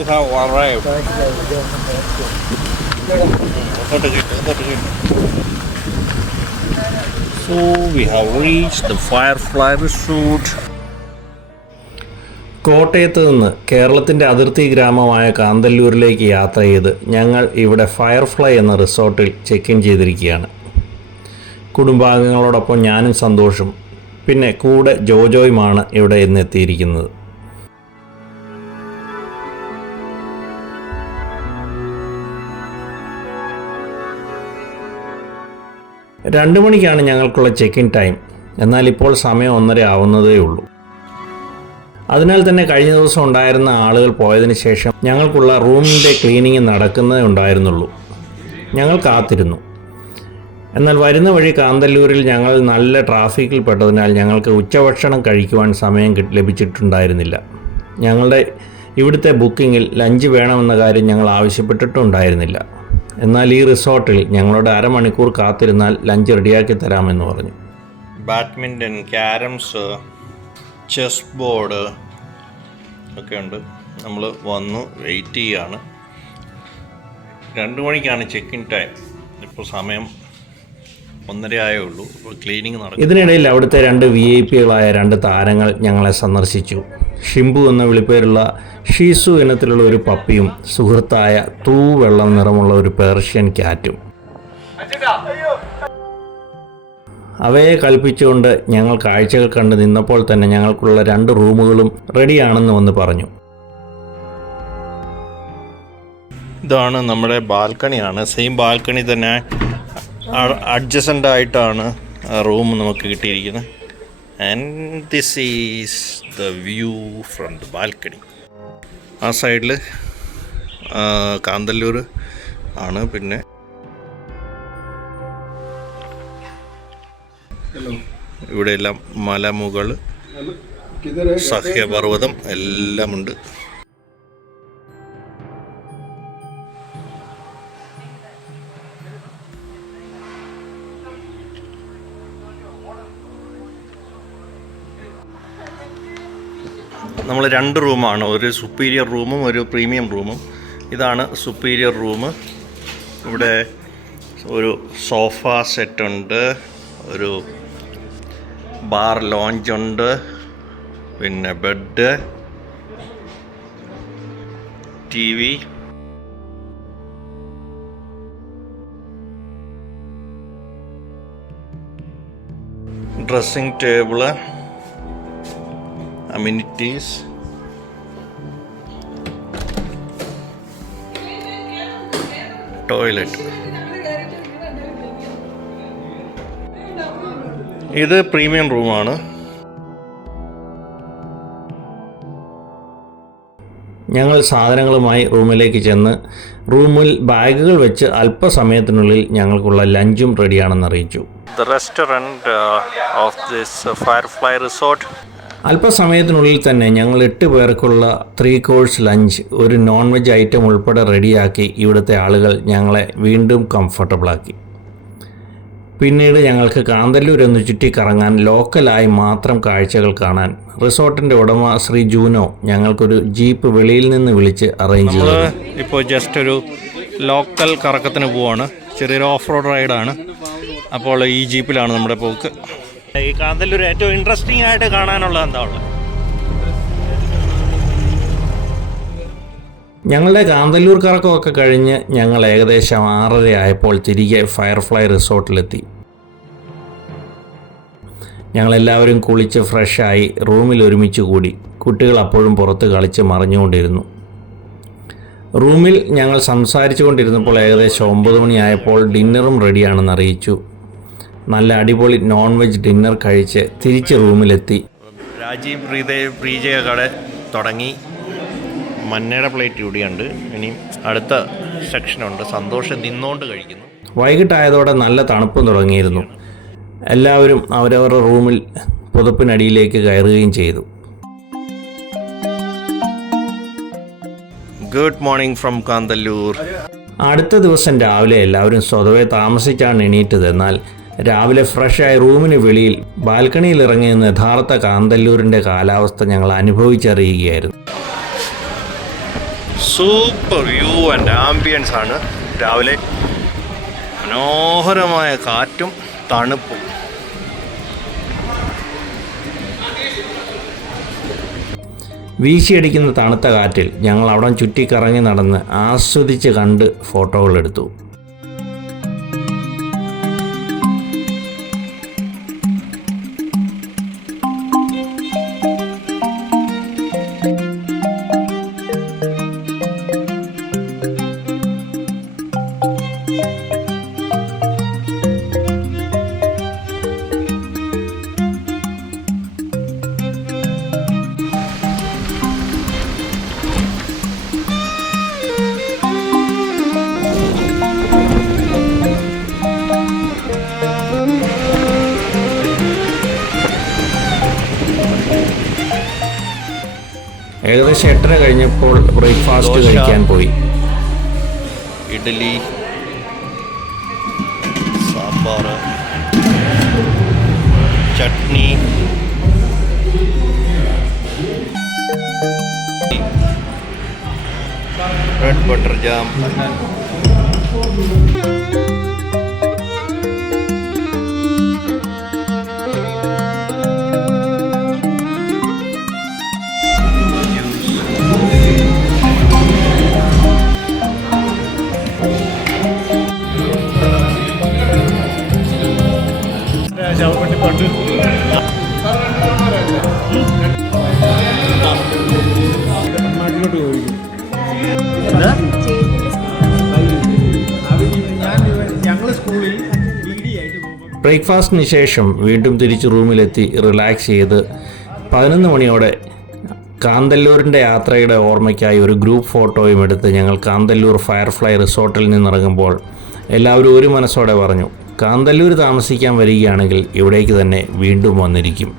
you have arrived. So we have reached the Firefly Resort. കോട്ടയത്ത് നിന്ന് കേരളത്തിൻ്റെ അതിർത്തി ഗ്രാമമായ കാന്തല്ലൂരിലേക്ക് യാത്ര ചെയ്ത് ഞങ്ങൾ ഇവിടെ ഫയർഫ്ലൈ എന്ന റിസോർട്ടിൽ ചെക്ക് ഇൻ ചെയ്തിരിക്കുകയാണ്. കുടുംബാംഗങ്ങളോടൊപ്പം ഞാനും സന്തോഷും പിന്നെ കൂടെ ജോജോയുമാണ് ഇവിടെ എത്തിയിരിക്കുന്നത്. 2 മണിക്കാണ് ഞങ്ങൾക്കുള്ള ചെക്ക് ഇൻ ടൈം. എന്നാൽ ഇപ്പോൾ സമയം 1:30 ആവുന്നതേ ഉള്ളൂ. അതിനാൽ തന്നെ കഴിഞ്ഞ ദിവസം ഉണ്ടായിരുന്ന ആളുകൾ പോയതിന് ശേഷം ഞങ്ങൾക്കുള്ള റൂമിൻ്റെ ക്ലീനിങ് നടക്കുന്നതേ ഉണ്ടായിരുന്നുള്ളൂ. ഞങ്ങൾ കാത്തിരുന്നു. എന്നാൽ വരുന്ന വഴി കാന്തല്ലൂരിൽ ഞങ്ങൾ നല്ല ട്രാഫിക്കിൽ പെട്ടതിനാൽ ഞങ്ങൾക്ക് ഉച്ചഭക്ഷണം കഴിക്കുവാൻ സമയം ലഭിച്ചിട്ടുണ്ടായിരുന്നില്ല. ഞങ്ങളുടെ ഇവിടുത്തെ ബുക്കിങ്ങിൽ ലഞ്ച് വേണമെന്ന കാര്യം ഞങ്ങൾ ആവശ്യപ്പെട്ടിട്ടുണ്ടായിരുന്നില്ല. എന്നാൽ ഈ റിസോർട്ടിൽ ഞങ്ങളുടെ അരമണിക്കൂർ കാത്തിരുന്നാൽ ലഞ്ച് റെഡിയാക്കി തരാമെന്ന് പറഞ്ഞു. ബാഡ്മിൻ്റൺ, ക്യാരംസ്, ചെസ് ബോർഡ് ഒക്കെ ഉണ്ട്. നമ്മൾ വന്നു വെയിറ്റ് ചെയ്യുകയാണ്. 2 മണിക്കാണ് ചെക്ക് ഇൻ ടൈം. ഇപ്പോൾ സമയം 1:30 ആയേ ഉള്ളൂ. ഇപ്പോൾ ക്ലീനിങ് നടക്കും. ഇതിനിടയിൽ അവിടുത്തെ 2 VIP-കളായ 2 താരങ്ങൾ ഞങ്ങളെ സന്ദർശിച്ചു. ഷിംബു എന്ന വിളിപ്പേരുള്ള ഷീസു ഇനത്തിലുള്ള ഒരു പപ്പിയും സുഹൃത്തായ തൂവെള്ളം നിറമുള്ള ഒരു പേർഷ്യൻ ക്യാറ്റും. അവയെ കളിപ്പിച്ചുകൊണ്ട് ഞങ്ങൾ കാഴ്ചകൾ കണ്ട് നിന്നപ്പോൾ തന്നെ ഞങ്ങൾക്കുള്ള 2 റൂമുകളും റെഡിയാണെന്ന് വന്ന് പറഞ്ഞു. ഇതാണ് നമ്മുടെ ബാൽക്കണിയാണ്. സെയിം ബാൽക്കണി തന്നെ അഡ്ജസൻ്റ് ആയിട്ടാണ് റൂം നമുക്ക് കിട്ടിയിരിക്കുന്നത്. And this is the view from the balcony. ആ സൈഡിൽ കാന്തല്ലൂർ ആണ്. പിന്നെ ഇവിടെയെല്ലാം മലമുകൾ, സഹ്യപർവ്വതം എല്ലാമുണ്ട്. നമ്മൾ 2 റൂമാണ്. ഒരു സുപ്പീരിയർ റൂമും ഒരു പ്രീമിയം റൂമും. ഇതാണ് സുപ്പീരിയർ റൂം. ഇവിടെ ഒരു സോഫ സെറ്റുണ്ട്, ഒരു ബാർ ലോഞ്ചുണ്ട്, പിന്നെ bed, TV, dressing table, amenities, toilet. ഇത് പ്രീമിയം റൂമാണ്. ഞങ്ങൾ സാധനങ്ങളുമായി റൂമിലേക്ക് ചെന്ന് റൂമിൽ ബാഗുകൾ വെച്ച് അല്പസമയത്തിനുള്ളിൽ ഞങ്ങൾക്കുള്ള ലഞ്ചും റെഡിയാണെന്ന് അറിയിച്ചു. The restaurant of this firefly resort. അല്പസമയത്തിനുള്ളിൽ തന്നെ ഞങ്ങൾ 8 പേർക്കുള്ള 3 കോഴ്സ് ലഞ്ച്, ഒരു നോൺ വെജ് ഐറ്റം ഉൾപ്പെടെ റെഡിയാക്കി ഇവിടുത്തെ ആളുകൾ ഞങ്ങളെ വീണ്ടും കംഫർട്ടബിളാക്കി. പിന്നീട് ഞങ്ങൾക്ക് കാന്തല്ലൂർ ഒന്ന് ചുറ്റിക്കറങ്ങാൻ, ലോക്കലായി മാത്രം കാഴ്ചകൾ കാണാൻ റിസോർട്ടിൻ്റെ ഉടമ ശ്രീ ജൂനോ ഞങ്ങൾക്കൊരു ജീപ്പ് വെളിയിൽ നിന്ന് വിളിച്ച് അറേഞ്ച് ചെയ്തു. ഇപ്പോൾ ജസ്റ്റ് ഒരു ലോക്കൽ കറക്കത്തിന് പോവാണ്. ചെറിയൊരു ഓഫ് റോഡ് റൈഡാണ്. അപ്പോൾ ഈ ജീപ്പിലാണ് നമ്മുടെ പോക്ക്. ഈ കാന്തല്ലൂർ ഏറ്റവും ഇൻട്രസ്റ്റിംഗ് ആയിട്ട് കാണാനുള്ളത് എന്താ ഉള്ളത്? ഞങ്ങളുടെ കാന്തല്ലൂർ കറക്കമൊക്കെ കഴിഞ്ഞ് ഞങ്ങൾ ഏകദേശം 6:30 ആയപ്പോൾ തിരികെ ഫയർഫ്ലൈ റിസോർട്ടിലെത്തി. ഞങ്ങളെല്ലാവരും കുളിച്ച് ഫ്രഷായി റൂമിൽ ഒരുമിച്ച് കൂടി. കുട്ടികൾ അപ്പോഴും പുറത്ത് കളിച്ച് മറിഞ്ഞുകൊണ്ടിരുന്നു. റൂമിൽ ഞങ്ങൾ സംസാരിച്ചു കൊണ്ടിരുന്നപ്പോൾ ഏകദേശം 9 മണിയായപ്പോൾ ഡിന്നറും റെഡിയാണെന്ന് അറിയിച്ചു. നല്ല അടിപൊളി നോൺ വെജ് ഡിന്നർ കഴിച്ച് തിരിച്ച് റൂമിലെത്തി. രാജീവ് പ്രീജയ കട തുടങ്ങി. മഞ്ഞയുടെ പ്ലേറ്റ് ഇവിടെയുണ്ട്. ഇനിയും അടുത്ത സെക്ഷനുണ്ട്. സന്തോഷം നിന്നുകൊണ്ട് കഴിക്കുന്നു. വൈകിട്ടായതോടെ നല്ല തണുപ്പും തുടങ്ങിയിരുന്നു. എല്ലാവരും അവരവരുടെ റൂമിൽ പുതപ്പിനടിയിലേക്ക് കയറുകയും ചെയ്തു. Good morning from Kanthalloor. അടുത്ത ദിവസം രാവിലെ എല്ലാവരും സ്വതവേ താമസിച്ചാണ് എണീറ്റത്. എന്നാൽ രാവിലെ ഫ്രഷായി റൂമിന് വെളിയിൽ ബാൽക്കണിയിൽ ഇറങ്ങിയ യഥാർത്ഥ കാന്തല്ലൂരിൻ്റെ കാലാവസ്ഥ ഞങ്ങൾ അനുഭവിച്ചറിയുകയായിരുന്നു. സൂപ്പർ വ്യൂ ആൻഡ് ആംബിയൻസ് ആണ്. രാവിലെ മനോഹരമായ കാറ്റും തണുപ്പും. വീശിയടിക്കുന്ന തണുത്ത കാറ്റിൽ ഞങ്ങൾ അവിടെ ചുറ്റിക്കറങ്ങി നടന്ന് ആസ്വദിച്ച് കണ്ട് ഫോട്ടോകളെടുത്തു. ഏകദേശം 8:30 കഴിഞ്ഞപ്പോൾ ബ്രേക്ക്ഫാസ്റ്റ് കഴിക്കാൻ പോയി. Idli, sambar, chutney, bread butter jam. ബ്രേക്ക്ഫാസ്റ്റിന് ശേഷം വീണ്ടും തിരിച്ച് റൂമിലെത്തി റിലാക്സ് ചെയ്ത് 11 മണിയോടെ കാന്തല്ലൂരിൻ്റെ യാത്രയുടെ ഓർമ്മയ്ക്കായി ഒരു ഗ്രൂപ്പ് ഫോട്ടോയും എടുത്ത് ഞങ്ങൾ കാന്തല്ലൂർ ഫയർഫ്ലൈ റിസോർട്ടിൽ നിന്നിറങ്ങുമ്പോൾ എല്ലാവരും ഒരു മനസ്സോടെ പറഞ്ഞു, കാന്തല്ലൂർ താമസിക്കാൻ വരികയാണെങ്കിൽ ഇവിടേക്ക് തന്നെ വീണ്ടും വന്നിരിക്കും.